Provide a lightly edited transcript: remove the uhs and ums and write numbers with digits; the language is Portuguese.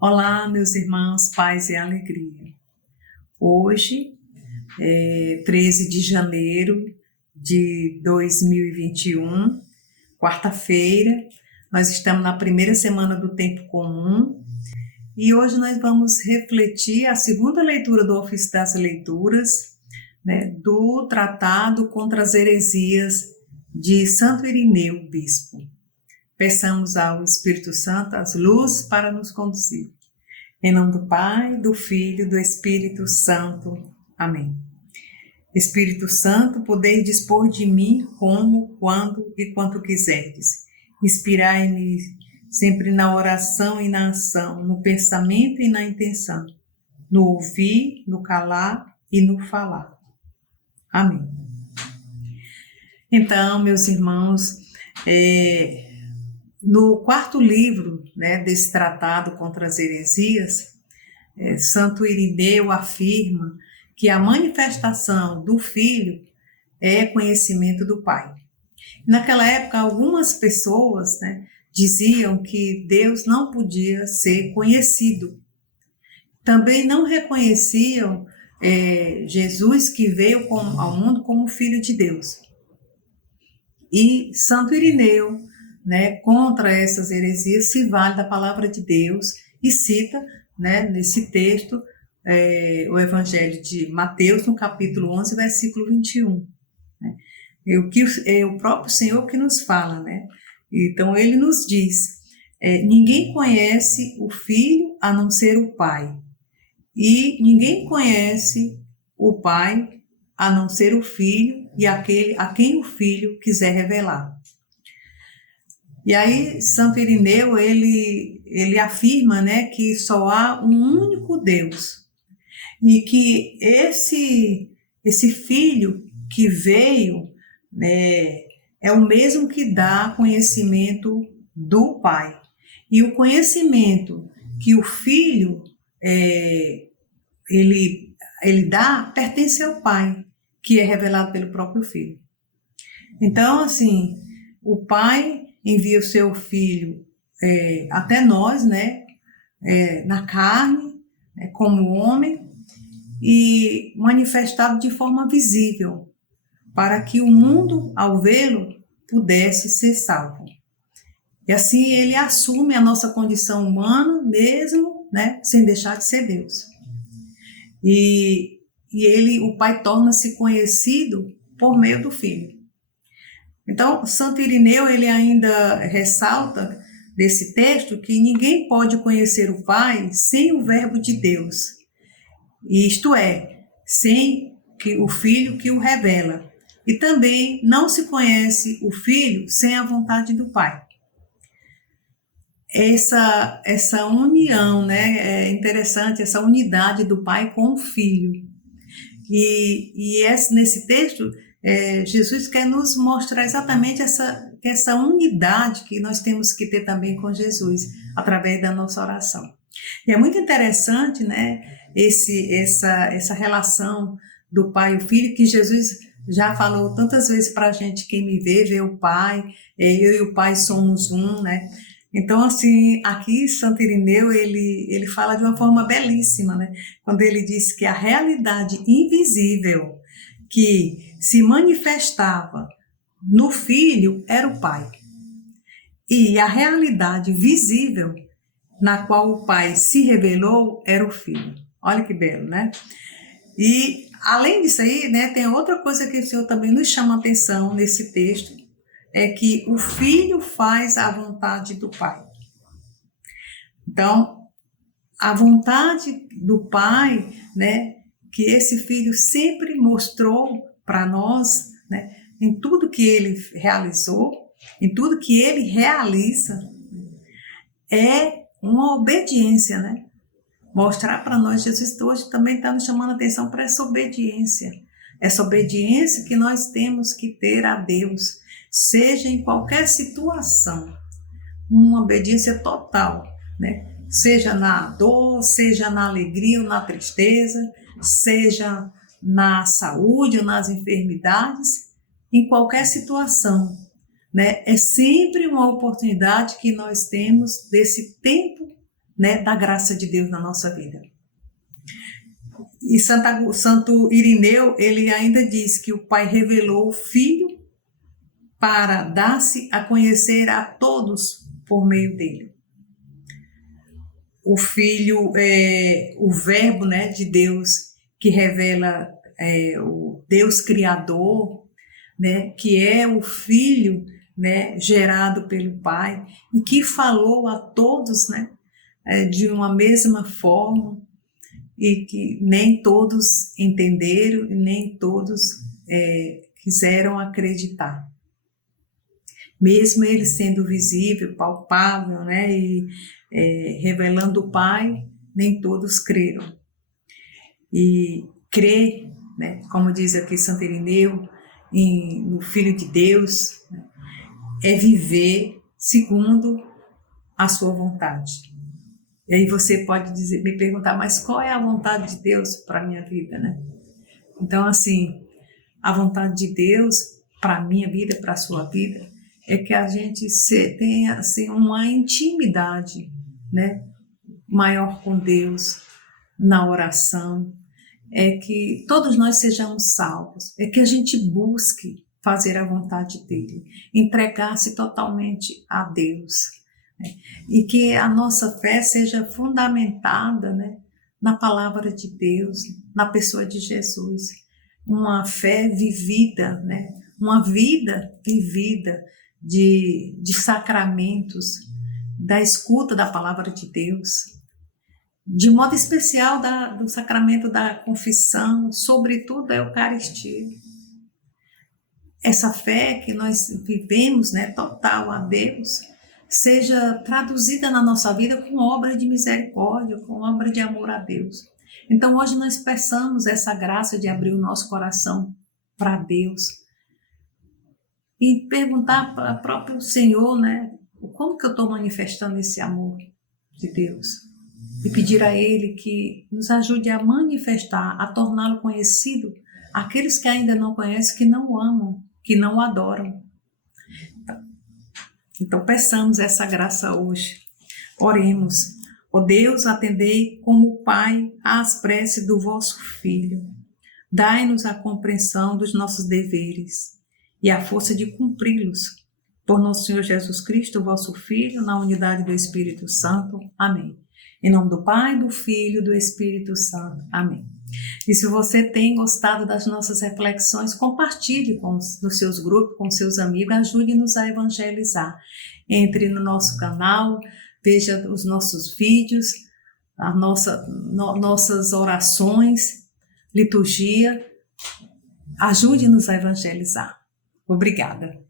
Olá, meus irmãos, paz e alegria. Hoje, 13 de janeiro de 2021, quarta-feira, nós estamos na primeira semana do Tempo Comum e hoje nós vamos refletir a segunda leitura do Ofício das Leituras, do Tratado contra as Heresias de Santo Irineu, Bispo. Peçamos ao Espírito Santo as luzes para nos conduzir. Em nome do Pai, do Filho e do Espírito Santo. Amém. Espírito Santo, podeis dispor de mim como, quando e quanto quiserdes. Inspirai-me sempre na oração e na ação, no pensamento e na intenção, no ouvir, no calar e no falar. Amém. Então, meus irmãos, no quarto livro desse tratado contra as heresias, Santo Irineu afirma que a manifestação do Filho é conhecimento do Pai. Naquela época, algumas pessoas diziam que Deus não podia ser conhecido. Também não reconheciam Jesus que veio ao mundo como Filho de Deus. E Santo Irineu, contra essas heresias, se vale da palavra de Deus e cita, nesse texto, o Evangelho de Mateus, no capítulo 11, versículo 21. É o próprio Senhor que nos fala, Então, ele nos diz, ninguém conhece o Filho a não ser o Pai, e ninguém conhece o Pai a não ser o Filho e aquele a quem o Filho quiser revelar. E aí, Santo Irineu, ele afirma, que só há um único Deus e que esse Filho que veio, é o mesmo que dá conhecimento do Pai. E o conhecimento que o Filho ele dá pertence ao Pai, que é revelado pelo próprio Filho. Então, assim, o Pai envia o seu Filho até nós, na carne, como homem, e manifestado de forma visível, para que o mundo, ao vê-lo, pudesse ser salvo. E assim ele assume a nossa condição humana, mesmo sem deixar de ser Deus. E o Pai torna-se conhecido por meio do Filho. Então, Santo Irineu, ele ainda ressalta desse texto que ninguém pode conhecer o Pai sem o Verbo de Deus, isto é, sem o Filho que o revela. E também não se conhece o Filho sem a vontade do Pai. Essa união, é interessante, essa unidade do Pai com o Filho. E nesse texto, Jesus quer nos mostrar exatamente essa unidade que nós temos que ter também com Jesus, através da nossa oração. E é muito interessante, essa relação do Pai e o Filho, que Jesus já falou tantas vezes para a gente: quem me vê o Pai, eu e o Pai somos um, Então, assim, aqui Santo Irineu, ele fala de uma forma belíssima, quando ele diz que a realidade invisível que se manifestava no Filho era o Pai. E a realidade visível na qual o Pai se revelou era o Filho. Olha que belo, E, além disso aí, tem outra coisa que o Senhor também nos chama a atenção nesse texto, é que o Filho faz a vontade do Pai. Então, a vontade do Pai, que esse Filho sempre mostrou para nós, em tudo que ele realizou, em tudo que ele realiza, é uma obediência, Mostrar para nós, Jesus hoje também está nos chamando a atenção para essa obediência que nós temos que ter a Deus, seja em qualquer situação, uma obediência total, Seja na dor, seja na alegria ou na tristeza, seja na saúde ou nas enfermidades, em qualquer situação, É sempre uma oportunidade que nós temos desse tempo né, da graça de Deus na nossa vida. E Santo Irineu, ele ainda diz que o Pai revelou o Filho para dar-se a conhecer a todos por meio dele. O Filho é o Verbo, né, de Deus, que revela o Deus Criador, né, que é o Filho, né, gerado pelo Pai, e que falou a todos, né, de uma mesma forma, e que nem todos entenderam e nem todos quiseram acreditar. Mesmo ele sendo visível, palpável, né, e revelando o Pai, nem todos creram. E crer, né, como diz aqui Santo Irineu, no Filho de Deus, né, é viver segundo a sua vontade. E aí você pode me perguntar, mas qual é a vontade de Deus para a minha vida, né? Então, assim, a vontade de Deus para a minha vida, para a sua vida, é que a gente tenha, assim, uma intimidade, né, maior com Deus, na oração, é que todos nós sejamos salvos, é que a gente busque fazer a vontade dele, entregar-se totalmente a Deus, né? E que a nossa fé seja fundamentada, né, na palavra de Deus, na pessoa de Jesus, uma fé vivida, né, uma vida vivida de sacramentos, da escuta da palavra de Deus, de modo especial do sacramento da confissão, sobretudo a Eucaristia. Essa fé que nós vivemos, né, total a Deus, seja traduzida na nossa vida com obra de misericórdia, com obra de amor a Deus. Então hoje nós peçamos essa graça de abrir o nosso coração para Deus e perguntar para o próprio Senhor, né, como que eu estou manifestando esse amor de Deus? E pedir a Ele que nos ajude a manifestar, a torná-lo conhecido àqueles que ainda não conhecem, que não o amam, que não o adoram. Então peçamos essa graça hoje. Oremos. Ó Deus, atendei como Pai às preces do vosso Filho. Dai-nos a compreensão dos nossos deveres e a força de cumpri-los. Por nosso Senhor Jesus Cristo, vosso Filho, na unidade do Espírito Santo. Amém. Em nome do Pai, do Filho e do Espírito Santo. Amém. E se você tem gostado das nossas reflexões, compartilhe nos seus grupos, com seus amigos, ajude-nos a evangelizar. Entre no nosso canal, veja os nossos vídeos, nossas orações, liturgia. Ajude-nos a evangelizar. Obrigada.